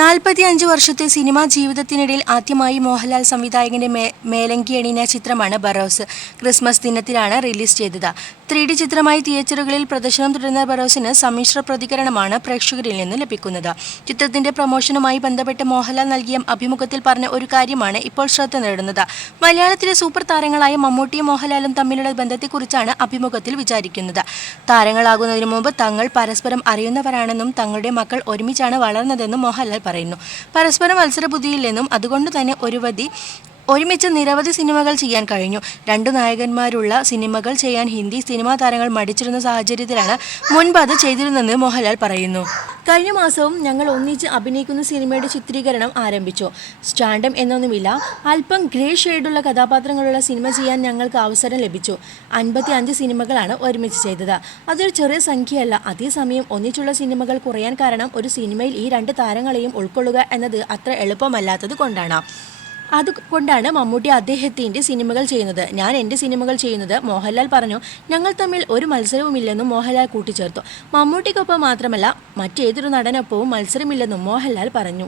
45 വർഷത്തെ സിനിമാ ജീവിതത്തിനിടയിൽ ആദ്യമായി മോഹൻലാൽ സംവിധായകന്റെ മേലങ്കിയണിഞ്ഞ ചിത്രമാണ് ബറോസ്. ക്രിസ്മസ് ദിനത്തിലാണ് റിലീസ് ചെയ്തത്. 3D ചിത്രമായി തിയേറ്ററുകളിൽ പ്രദർശനം തുടരുന്ന ബറോസിന് സമ്മിശ്ര പ്രതികരണമാണ് പ്രേക്ഷകരിൽ നിന്ന് ലഭിക്കുന്നത്. ചിത്രത്തിന്റെ പ്രമോഷനുമായി ബന്ധപ്പെട്ട് മോഹൻലാൽ നൽകിയ അഭിമുഖത്തിൽ പറഞ്ഞ ഒരു കാര്യമാണ് ഇപ്പോൾ ശ്രദ്ധ നേടുന്നത്. മലയാളത്തിലെ സൂപ്പർ താരങ്ങളായ മമ്മൂട്ടിയും മോഹൻലാലും തമ്മിലുള്ള ബന്ധത്തെക്കുറിച്ചാണ് അഭിമുഖത്തിൽ വിചാരിക്കുന്നത്. താരങ്ങളാകുന്നതിന് മുമ്പ് തങ്ങൾ പരസ്പരം അറിയുന്നവരാണെന്നും തങ്ങളുടെ മക്കൾ ഒരുമിച്ചാണ് വളർന്നതെന്നും മോഹൻലാൽ പറയുന്നു. പരസ്പരം മത്സരബുദ്ധിയില്ലെന്നും അതുകൊണ്ട് തന്നെ ഒരുമിച്ച് നിരവധി സിനിമകൾ ചെയ്യാൻ കഴിഞ്ഞു. 2 നായകന്മാരുള്ള സിനിമകൾ ചെയ്യാൻ ഹിന്ദി സിനിമാ താരങ്ങൾ മടിച്ചിരുന്ന സാഹചര്യത്തിലാണ് മുൻപ് അത് ചെയ്തിരുന്നതെന്ന് മോഹൻലാൽ പറയുന്നു. കഴിഞ്ഞ മാസവും ഞങ്ങൾ ഒന്നിച്ച് അഭിനയിക്കുന്ന സിനിമയുടെ ചിത്രീകരണം ആരംഭിച്ചു. സ്റ്റാൻഡം എന്നൊന്നുമില്ല, അല്പം ഗ്രേ ഷെയ്ഡുള്ള കഥാപാത്രങ്ങളുള്ള സിനിമ ചെയ്യാൻ ഞങ്ങൾക്ക് അവസരം ലഭിച്ചു. 55 സിനിമകളാണ് ഒരുമിച്ച് ചെയ്തത്. അതൊരു ചെറിയ സംഖ്യയല്ല. അതേസമയം ഒന്നിച്ചുള്ള സിനിമകൾ കുറയാൻ കാരണം ഒരു സിനിമയിൽ ഈ 2 താരങ്ങളെയും ഉൾക്കൊള്ളുക എന്നത് അത്ര എളുപ്പമല്ലാത്തത് കൊണ്ടാണ്. അതുകൊണ്ടാണ് മമ്മൂട്ടി അദ്ദേഹത്തിൻ്റെ സിനിമകൾ ചെയ്യുന്നത്, ഞാൻ എൻ്റെ സിനിമകൾ ചെയ്യുന്നത്. മോഹൻലാൽ പറഞ്ഞു. ഞങ്ങൾ തമ്മിൽ ഒരു മത്സരവുമില്ലെന്നും മോഹൻലാൽ കൂട്ടിച്ചേർത്തു. മമ്മൂട്ടിക്കൊപ്പം മാത്രമല്ല മറ്റേതൊരു നടനൊപ്പവും മത്സരമില്ലെന്നും മോഹൻലാൽ പറഞ്ഞു.